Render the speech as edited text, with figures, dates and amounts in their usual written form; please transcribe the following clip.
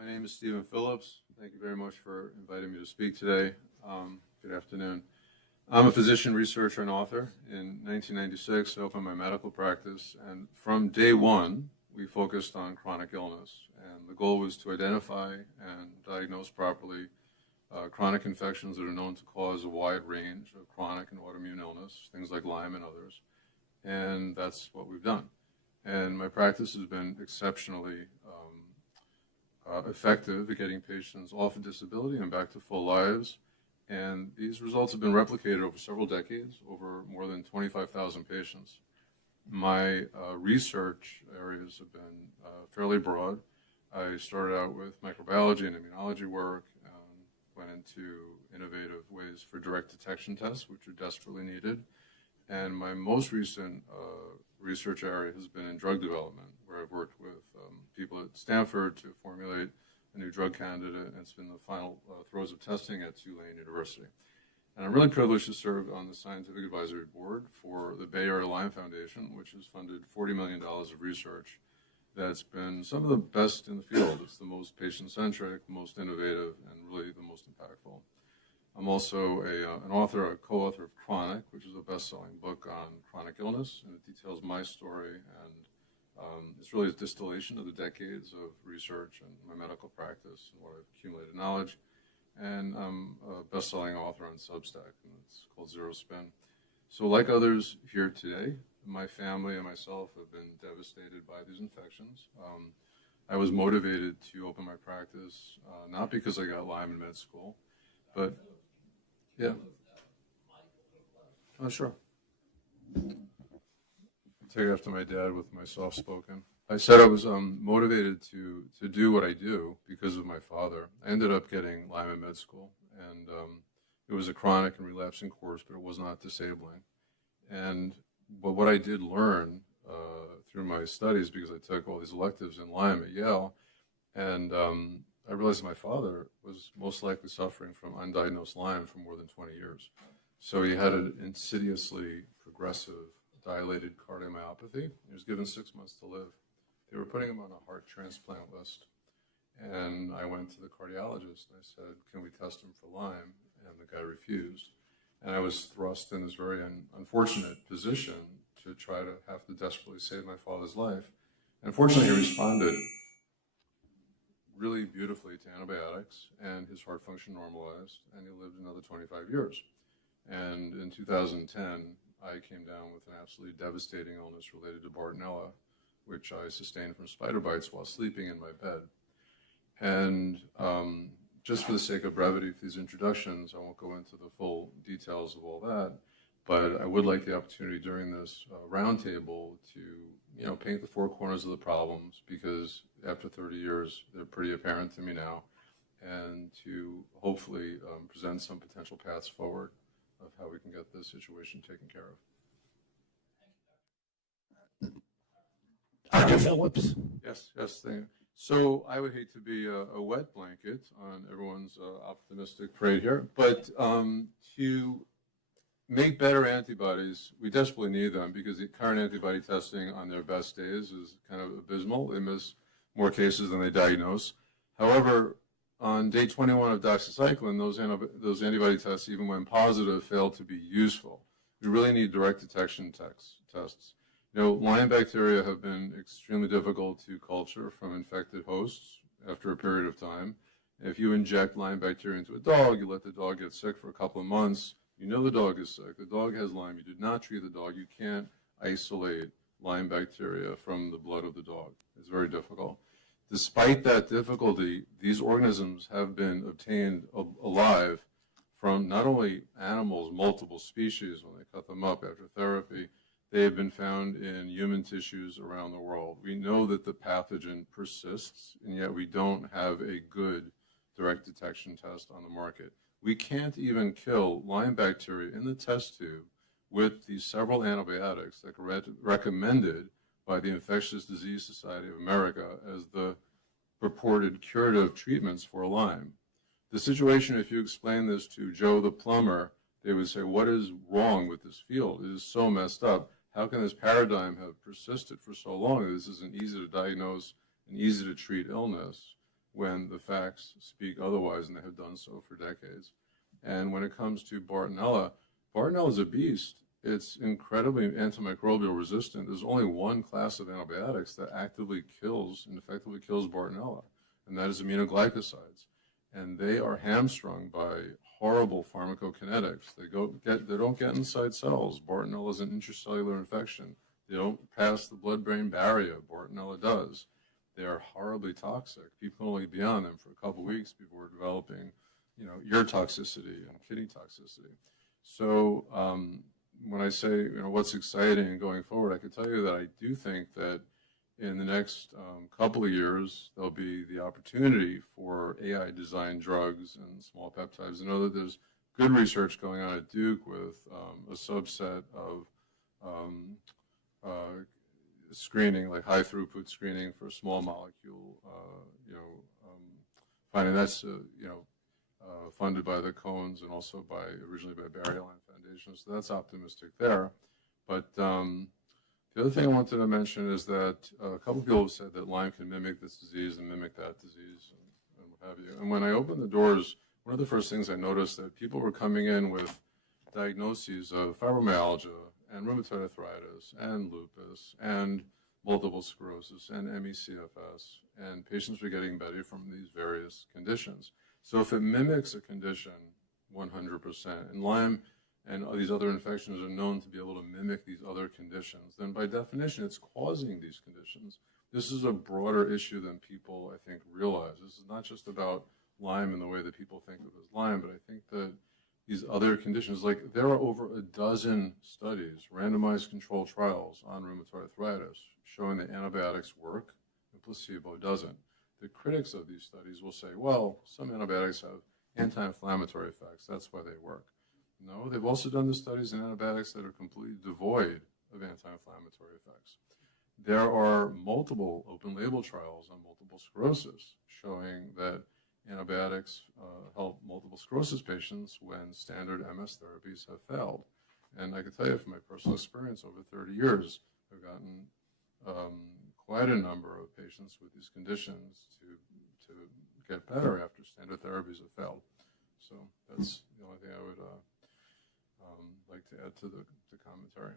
My name is Stephen Phillips. Thank you very much for inviting me to speak today. Good afternoon. I'm a physician, researcher, and author. In 1996, I opened my medical practice, and from day one, we focused on chronic illness. And the goal was to identify and diagnose properly chronic infections that are known to cause a wide range of chronic and autoimmune illness, things like Lyme and others. And that's what we've done. And my practice has been exceptionally effective at getting patients off of disability and back to full lives. And these results have been replicated over several decades, over more than 25,000 patients. My research areas have been fairly broad. I started out with microbiology and immunology work, went into innovative ways for direct detection tests, which are desperately needed. And my most recent research area has been in drug development, where I've worked with people at Stanford to formulate a new drug candidate, and it's been the final throes of testing at Tulane University. And I'm really privileged to serve on the Scientific Advisory Board for the Bay Area Lyme Foundation, which has funded $40 million of research that's been some of the best in the field. It's the most patient-centric, most innovative, and really the most impactful. I'm also an author, a co-author of Chronic, which is a best-selling book on chronic illness, and it details my story, and it's really a distillation of the decades of research and my medical practice and what I've accumulated knowledge. And I'm a best-selling author on Substack, and it's called Zero Spin. So like others here today, my family and myself have been devastated by these infections. I was motivated to open my practice, not because I got Lyme in med school, but yeah. Oh, sure. I take after my dad with my soft-spoken. I said I was motivated to do what I do because of my father. I ended up getting Lyme in med school, and it was a chronic and relapsing course, but it was not disabling. But what I did learn through my studies, because I took all these electives in Lyme at Yale, and I realized my father was most likely suffering from undiagnosed Lyme for more than 20 years. So he had an insidiously progressive dilated cardiomyopathy. He was given 6 months to live. They were putting him on a heart transplant list. And I went to the cardiologist and I said, can we test him for Lyme? And the guy refused. And I was thrust in this very unfortunate position to try to have to desperately save my father's life. And fortunately, he responded really beautifully to antibiotics, and his heart function normalized, and he lived another 25 years. And in 2010, I came down with an absolutely devastating illness related to Bartonella, which I sustained from spider bites while sleeping in my bed. And just for the sake of brevity for these introductions, I won't go into the full details of all that, but I would like the opportunity during this roundtable to paint the four corners of the problems, because after 30 years, they're pretty apparent to me now, and to hopefully present some potential paths forward of how we can get this situation taken care of. Dr. Phillips. Yes, thank you. So I would hate to be a wet blanket on everyone's optimistic parade here, but to make better antibodies, we desperately need them, because the current antibody testing on their best days is kind of abysmal. They miss more cases than they diagnose. However, on day 21 of doxycycline, those antibody tests, even when positive, fail to be useful. We really need direct detection tests. Lyme bacteria have been extremely difficult to culture from infected hosts after a period of time. If you inject Lyme bacteria into a dog, you let the dog get sick for a couple of months, you know the dog is sick, the dog has Lyme, you did not treat the dog, you can't isolate Lyme bacteria from the blood of the dog. It's very difficult. Despite that difficulty, these organisms have been obtained alive from not only animals, multiple species, when they cut them up after therapy, they have been found in human tissues around the world. We know that the pathogen persists, and yet we don't have a good direct detection test on the market. We can't even kill Lyme bacteria in the test tube with these several antibiotics that are recommended by the Infectious Disease Society of America as the purported curative treatments for Lyme. The situation, if you explain this to Joe the plumber, they would say, what is wrong with this field? It is so messed up. How can this paradigm have persisted for so long? This is an easy to diagnose and easy to treat illness. when the facts speak otherwise, and they have done so for decades. And when it comes to Bartonella is a beast. It's incredibly antimicrobial resistant. There's only one class of antibiotics that actively kills and effectively kills Bartonella, and that is aminoglycosides. And they are hamstrung by horrible pharmacokinetics. They don't get inside cells. Bartonella is an intracellular infection. They don't pass the blood-brain barrier. Bartonella does. They are horribly toxic. People can only be on them for a couple of weeks before developing, ear toxicity and kidney toxicity. So when I say, what's exciting going forward, I can tell you that I do think that in the next couple of years, there'll be the opportunity for AI-designed drugs and small peptides. I know that there's good research going on at Duke with a subset of screening, like high-throughput screening for small molecule, finding that's, funded by the Cones and also originally by Barry Lyme Foundation. So that's optimistic there. But the other thing I wanted to mention is that a couple of people have said that Lyme can mimic this disease and mimic that disease and what have you. And when I opened the doors, one of the first things I noticed that people were coming in with diagnoses of fibromyalgia and rheumatoid arthritis and lupus and multiple sclerosis and ME/CFS, and patients were getting better from these various conditions. So if it mimics a condition 100%, and Lyme and these other infections are known to be able to mimic these other conditions, then by definition it's causing these conditions. This is a broader issue than people, I think, realize. This is not just about Lyme in the way that people think of as Lyme, but I think that these other conditions, like there are over a dozen studies, randomized controlled trials on rheumatoid arthritis showing that antibiotics work and placebo doesn't. The critics of these studies will say, well, some antibiotics have anti-inflammatory effects, that's why they work. No, they've also done the studies in antibiotics that are completely devoid of anti-inflammatory effects. There are multiple open-label trials on multiple sclerosis showing that antibiotics help multiple sclerosis patients when standard MS therapies have failed. And I can tell you from my personal experience over 30 years, I've gotten quite a number of patients with these conditions to get better after standard therapies have failed. So that's the only thing I would like to add to the commentary.